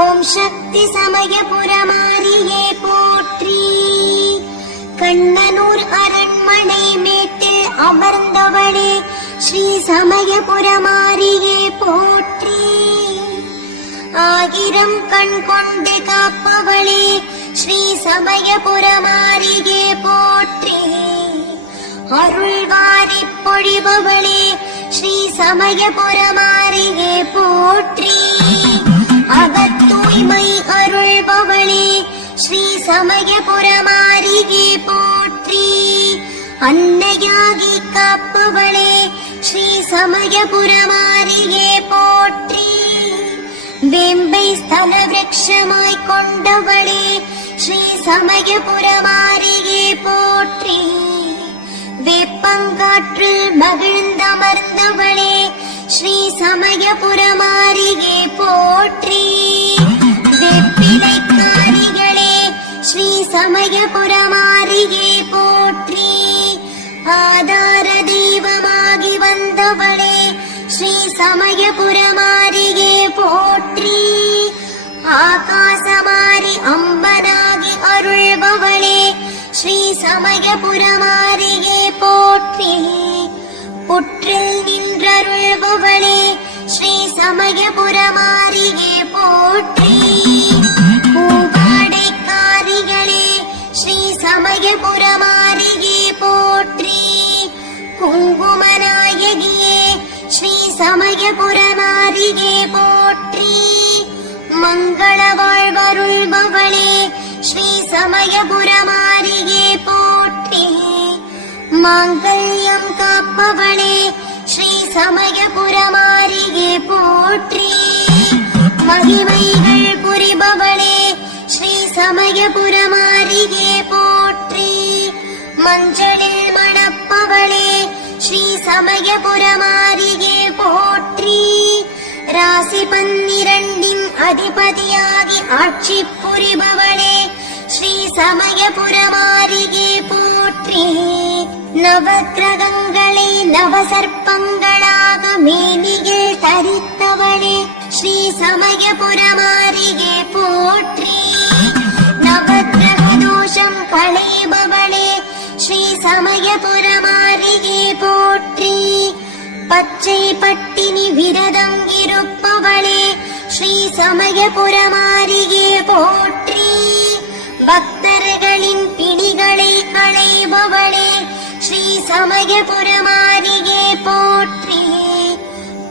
ஓம் சக்தி சமயபுரமாரியே போற்றி. கண்ணனூர் அரண்மனை மேட்டில் அமர்ந்தவளே ஸ்ரீ சமயபுரமாரியே போற்றி. ஆயிரம் கண் கொண்டு காப்பவளே ஸ்ரீ சமயபுரமாரியே போற்றி. அருள்வாரி பொழிபவளே ஸ்ரீ சமயபுரமாரியே போற்றி. அகத்தூய்மை அருள்பவளே ஸ்ரீ சமயபுரமாரியே போற்றி. அன்னையாகி காப்பவளே ஸ்ரீ சமயபுரமாரியே போற்றி. வேம்பை ஸ்தல விருட்சமாய் கொண்டவளே ஸ்ரீ சமயபுரமாரியே போற்றி. வேப்பங்காற்றில் மகிழ்ந்தமர்ந்தவளே ஸ்ரீ சமயபுரமாரியே போற்றி. வேப்பிலைக்காரிகளே ஸ்ரீ சமயபுரமாரியே போற்றி. ஆதார தெய்வமாகி வந்தவளே ஸ்ரீ சமயபுரமாரியே போற்றி. ஆகாசமாரி அம்பனாகி அருள்பவளே ஸ்ரீ சமயபுரமாரியே போற்றி. புற்றில் நின்றருள்பவளே ஸ்ரீ சமயபுரமாரியே போற்றி. பூவாடைக்காரிகளே ஸ்ரீ சமயபுரமாரியே போற்றி. குங்குமநாயகியே ஸ்ரீ சமயபுரமாரியே போற்றி. மங்கள வாழ்வருள்பவளே ஸ்ரீ சமயபுரமாரியே போற்றி. மாங்கல்யம் காப்பவளே ஸ்ரீ சமயபுரமாரியே போற்றி. மகிமைகள் புரிபவளே ஸ்ரீ சமயபுரமாரியே போற்றி. மஞ்சளில் மணப்பவளே ஸ்ரீ சமயபுரமாரியே போற்றி. ராசி 12 அதிபதியாகி ஆட்சி புரிபவளே ஸ்ரீ சமயபுரமாரியே போற்றி. நவக்கிரகங்களை நவசர்ப்பங்களாக மேனியில் தரித்தவளே ஸ்ரீ சமயபுரமாரியே போற்றி. நவக்கிரக தோஷம் களைபவளே ஸ்ரீ சமயபுரமாரியே போற்றி. பச்சை பட்டினி விரதம் இருப்பவளே ஸ்ரீ சமயபுரமாரியே போற்றி. பக்தர்களின் பிணிகளை களைபவளே ஸ்ரீ சமயபுரமாரியே போற்றி.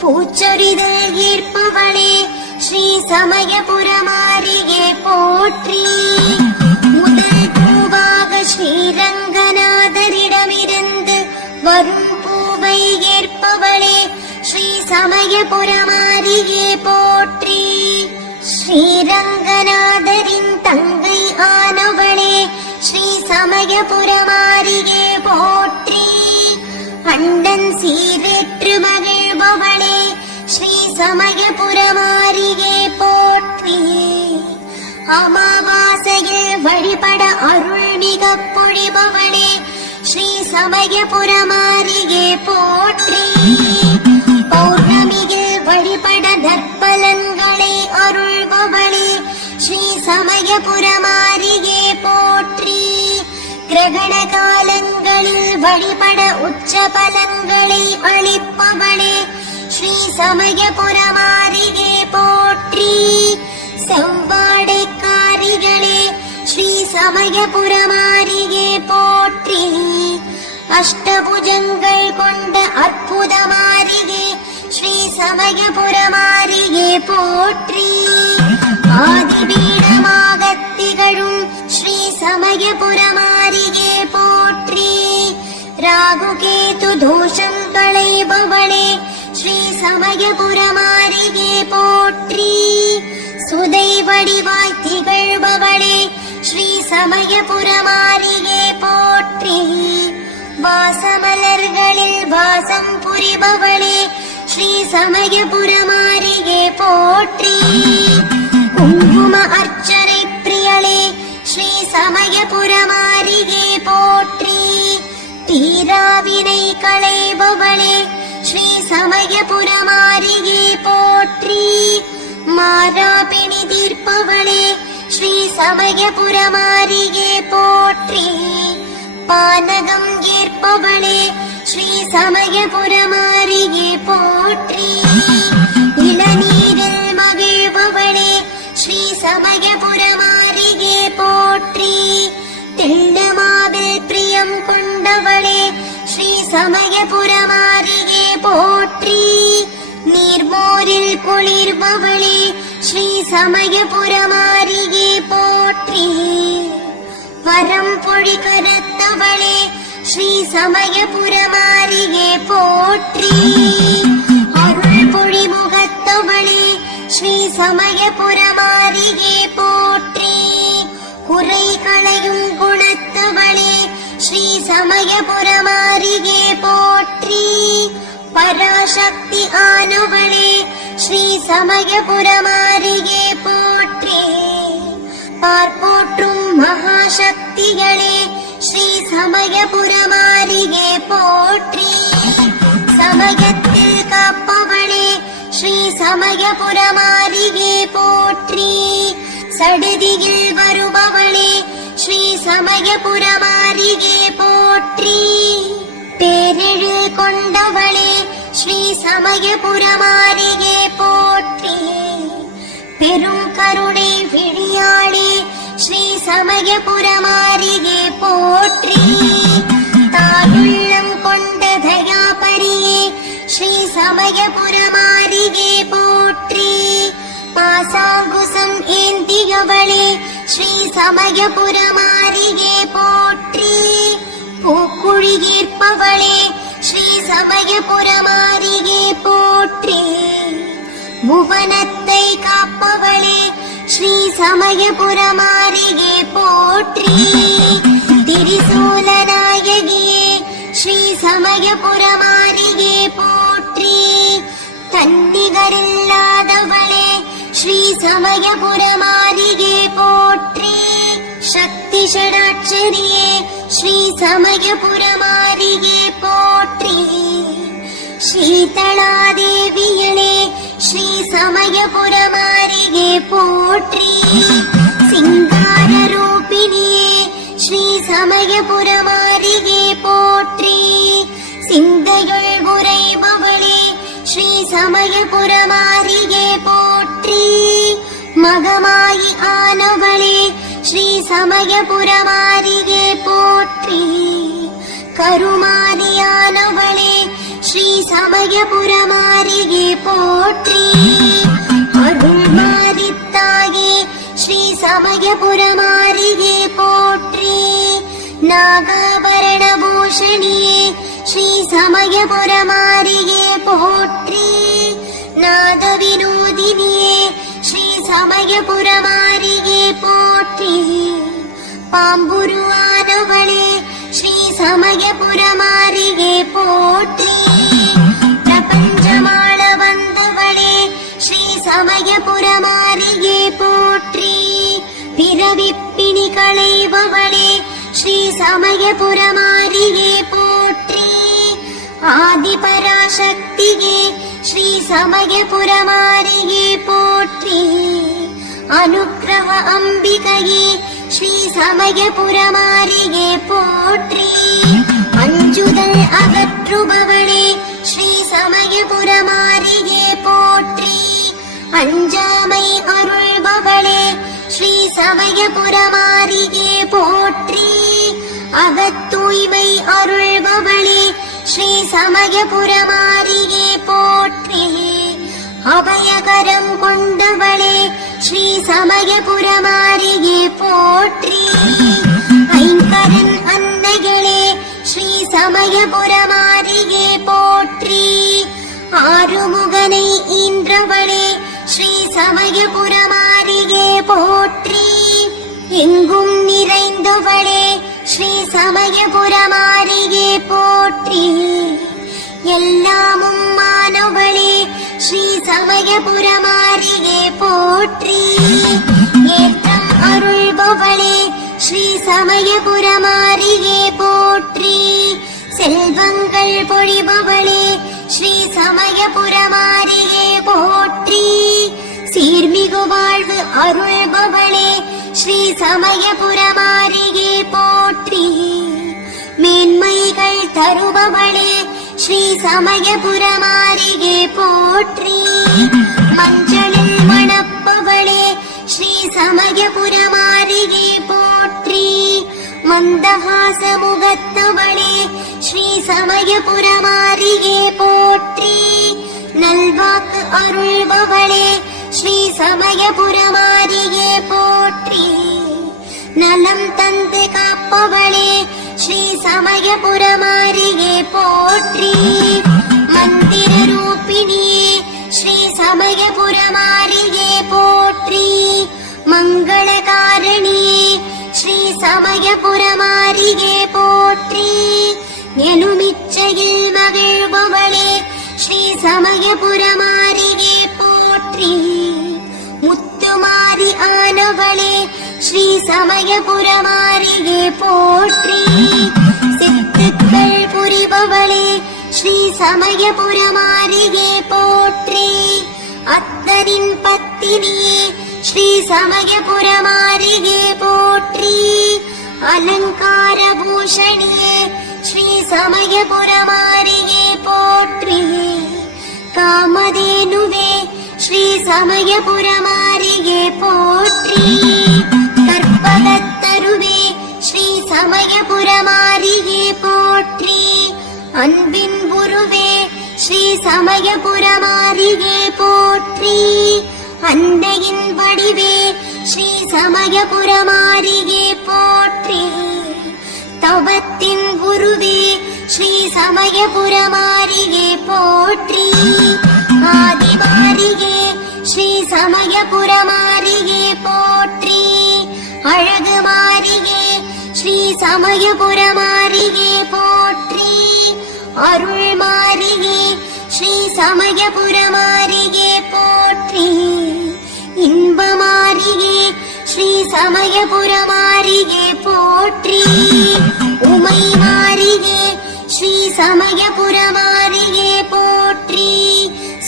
பூச்சொரிதல் ஈர்ப்பவளே ஸ்ரீ சமயபுரமாரியே போற்றி. முதல் பூவாக ஸ்ரீரங்கநாதரிடமிருந்து வரும் பூவை ஏற்பவளே ஸ்ரீ சமயபுரமாரியே போற்றி. ஸ்ரீரங்கநாதரின் தங்கை ஆனவளே ஸ்ரீ சமயபுரமாரியே போற்றி. அண்டன் சீரேற்று மகிழ்பவளே ஸ்ரீ சமயபுரமாரியே போற்றி. அமாவாசையில் வழிபட அருள்மிக பொழிபவளே ஸ்ரீ சமயபுரமாரியே போற்றி. பௌர்ணமியில் வழிபட நற்பலன்களை அருள்பவளே ஸ்ரீ சமயபுரமாரியே போற்றி. கிரகண காலங்களில் வழிபட உச்ச பலன்களை அளிப்பவளே ஸ்ரீ சமயபுரமாரியே போற்றி. செவ்வாடைக்காரிகளே ஸ்ரீ சமயபுரமாரியே போற்றி. அஷ்டபுஜங்கள் கொண்ட அற்புதமாரியே ஸ்ரீ சமயபுரமாரியே போற்றி. ஆதிபீடமாக திகழும் ஸ்ரீ சமயபுரமாரியே போற்றி. ராகுகேது தோஷம் களைபவளே ஸ்ரீ சமயபுரமாரியே போற்றி. சுதை வடிவாய் திகழ்பவளே ஸ்ரீ சமயபுரமாரியே போற்றி. வாசமலர்களில் வாசம் புரிபவளே ஸ்ரீ சமயபுரமாரியே போற்றி. குங்கும அர்ச்சனை பிரியளே ஸ்ரீ சமயபுரமாரியே போற்றி. தீராவினை களைபவளே ஸ்ரீ சமயபுரமாரியே போற்றி. சமயபுரமாரியே போற்றி. பானகம் ஏற்பவளே ஸ்ரீ சமயபுரமாரியே போற்றி. இளநீரில் மகிழ்பவளே ஸ்ரீ சமயபுரமாரியே போற்றி. தில்லுமாவில் பிரியம் கொண்டவளே ஸ்ரீ சமயபுரமாரியே போற்றி. நீர்மோரில் குளிர்பவளே ஸ்ரீ சமயபுரமாரியே போற்றி. வரம் பொழி கரத்தவளே ஸ்ரீ சமயபுரமாரியே போற்றி. அருள் பொழி முகத்தவளே ஸ்ரீ சமயபுரமாரியே போற்றி. குறை களையும் குணத்தவளே ஸ்ரீ சமயபுரமாரியே போற்றி. பராசக்தி ஆனவளே ஸ்ரீ சமயபுரமாரியே போற்றி. பார்ப்போற்றும் மகாசக்திகளே ஸ்ரீ சமயபுரமாரியே போற்றி. சமயத்தில் காப்பவளே ஸ்ரீ சமயபுரமாரியே போற்றி. சடுதியில் வருபவளே ஸ்ரீ சமயபுரமாரியே போற்றி. பேரெழில் கொண்டவளே ஸ்ரீ சமயபுரமாரியே போற்றி. பெரும் கருணை விழியாளே ஸ்ரீ சமயபுரமாரியே போற்றி. தாருள்ளம் கொண்ட தயாபரியே ஸ்ரீ சமயபுரமாரியே போற்றி. பாசாங்குசம் ஏந்தியவளே ஸ்ரீ சமயபுரமாரியே போற்றி. பூக்குழி ஈர்ப்பவளே ஸ்ரீ சமயபுரமாரியே போற்றி. புவனத்தை காப்பவளே ஸ்ரீ சமயபுரமாரியே போற்றி. திரிசூலநாயகியே ஸ்ரீ சமயபுரமாரியே போற்றி. தன்னிகரில்லாதவளே ஸ்ரீ சமயபுரமாரியே போற்றி. சக்தி ஷடாட்சரியே ஸ்ரீ சமயபுரமாரியே போற்றி. சீதளாதேவியளே ஸ்ரீ சமயபுரமாரியே போற்றி. சிங்கார ரூபிணியே ஸ்ரீ சமயபுரமாரியே போற்றி. சிந்தையுள் உறைபவளே ஸ்ரீ சமயபுரமாரியே போற்றி. மகமாயி ஆனவளே ஸ்ரீ சமயபுரமாரியே போற்றி. கருமாரியானவளே ஸ்ரீ சமயபுரமாரியே போற்றி. அருள்மாரித்தாயே ஸ்ரீ சமயபுரமாரியே போற்றி. நாகாபரண பூஷணியே ஸ்ரீ சமயபுரமாரியே போற்றி. நாத வினோதினியே ஸ்ரீ சமயபுரமாரியே போற்றி. பாம்புருவானவளே ஸ்ரீ சமயபுரமாரியே போற்றி. பிரபஞ்சமாள வந்தவளே ஸ்ரீ சமயபுரமாரியே போற்றி. பிறவிப்பிணி களைபவளே ஸ்ரீ சமயபுரமாரியே போற்றி. ஆதிபராசக்தியே ஸ்ரீ சமயபுரமாரியே போற்றி. அனுக்கிரக அம்பிகையே ஸ்ரீ சமயபுரமாரியே போற்றி. அஞ்சுதல் அகற்றுபவளே ஸ்ரீ சமயபுரமாரியே போற்றி. அஞ்சாமை அருள்பவளே ஸ்ரீ சமயபுரமாரியே போற்றி. அகத்தூய்மை அருள்பவளே ஸ்ரீ சமயபுரமாரியே போற்றி. அபயகரம் கொண்டவளே ஸ்ரீ சமயபுரமாரியே போற்றி. ஐங்கரன் அன்னைகளே ஸ்ரீ சமயபுரமாரியே போற்றி. ஆறுமுகனை ஈன்றவளே ஸ்ரீ சமயபுரமாரியே போற்றி. எங்கும் நிறைந்தவளே ஸ்ரீ சமயபுரமாரியே போற்றி. எல்லாமும் மானவளே ஸ்ரீ சமயபுரமாரியே போற்றி. ஏற்றம் அருள்பவளே ஸ்ரீ சமயபுரமாரியே போற்றி. செல்வங்கள் பொழிபவளே ஸ்ரீ சமயபுரமாரியே போற்றி. சீர்மிகு வாழ்வு அருள்பவளே ஸ்ரீ சமயபுரமாரியே போற்றி. மேன்மைகள் தருபவளே ஸ்ரீ சமயபுரமாரியே போற்றி. மஞ்சளில் மணப்பவளே ஸ்ரீ சமயபுரமாரியே போற்றி. மந்தஹாச முகத்தவளே ஸ்ரீ சமயபுரமாரியே போற்றி. நல்வாக்கு அருள்பவளே ஸ்ரீ சமயபுரமாரியே போற்றி. நலம் தந்து காப்பவளே ஸ்ரீ சமயபுரமாரியே போற்றி. மந்திர ரூபிணியே ஸ்ரீ சமயபுரமாரியே போற்றி. மங்களகாரணியே ஸ்ரீ சமயபுரமாரியே போற்றி. எனுமிச்சையில் மகிழ்பவளே ஸ்ரீ சமயபுரமாரியே போற்றி. முத்துமாரி ஆனவளே ஸ்ரீ சமயபுரமாரியே போற்றி. சித்துக்கள் புரிபவளே ஸ்ரீ சமயபுரமாரியே போற்றி. அத்தரின் பத்தினியே ஸ்ரீ சமயபுரமாரியே போற்றி. அலங்கார பூஷணியே ஸ்ரீ சமயபுரமாரியே போற்றி. காமதேனுவே ஸ்ரீ சமயபுரமாரியே போற்றி. கற்பகத்தருவே ஸ்ரீ சமயபுரமாரியே போற்றி. அன்பின் குருவே ஸ்ரீ சமயபுரமாரியே போற்றி. அன்னையின் வடிவே ஸ்ரீ சமயபுரமாரியே போற்றி. தவத்தின் குருவே ஸ்ரீ சமயபுரமாரியே போற்றி. ஆதிமாரியே ஸ்ரீ சமயபுரமாரியே போற்றி. அழகு மாரியே ஸ்ரீ சமயபுரமாரியே போற்றி. அருள் மாரியே ஸ்ரீ சமயபுரமாரியே போற்றி. இன்பமாரியே ஸ்ரீ சமயபுரமாரியே போற்றி. உமை மாரியே ஸ்ரீ சமயபுரமாரியே போற்றி.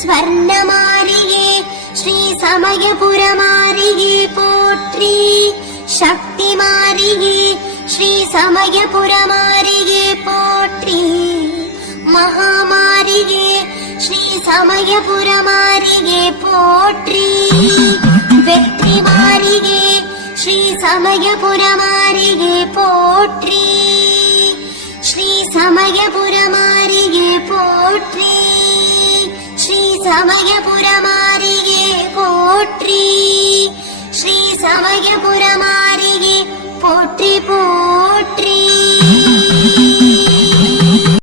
ஸ்வர்ணமாரியே ஸ்ரீ சமயபுரமாரியே போற்றி. சக்தி மாரியே ஸ்ரீ சமயபுரமாரியே போற்றி. மகாமாரியே ஸ்ரீ சமயபுரமாரியே போற்றி. வெற்றி மாரியே ஸ்ரீ சமயபுரமாரியே போற்றி. ஸ்ரீ சமயபுரமாரியே போற்றி. ஸ்ரீ சமயபுரமாரியே போற்றி. ஸ்ரீ சமயபுரமா